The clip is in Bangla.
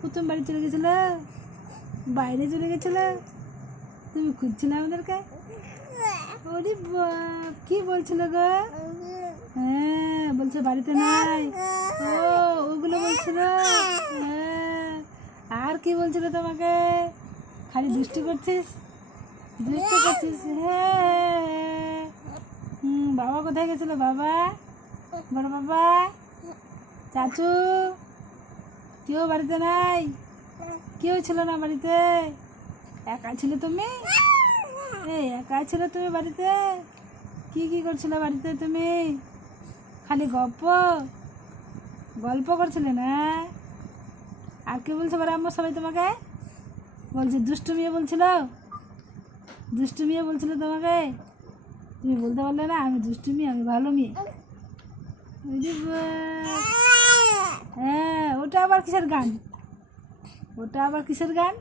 প্রথম বাড়ি চলে গেছিল, বাইরে চলে গেছিল, তুমি খুঁজছিলে আমাদেরকে। ওরে বাপ, কি বলছিল গো? হ্যাঁ বলছে বাড়িতে নাই। ও ওগুলো বলছিল। হ্যাঁ আর কি বলছিল তোমাকে? খালি দুষ্টু করছিস, দুষ্টু করছিস। হ্যাঁ বাবা কোথায় গেছিল? বাবা, বড় বাবা, চাচু কেউ বাড়িতে নাই? কেউ ছিল না বাড়িতে? একা ছিল তুমি? এই একা ছিল তুমি বাড়িতে? কি কি করছিলে বাড়িতে তুমি? খালি গল্প করছিলে না? আর কি বলছে বড় আম্মু সবাই তোমাকে? বলছে দুষ্টু মেয়ে বলছিল, দুষ্টু মেয়ে বলছিল তোমাকে। তুমি বলতে পারলে না আমি দুষ্টু মেয়ে, আমি ভালো মেয়ে। হ্যাঁ ওটা আবার কিসের গান? ওটা আবার কিসের গান?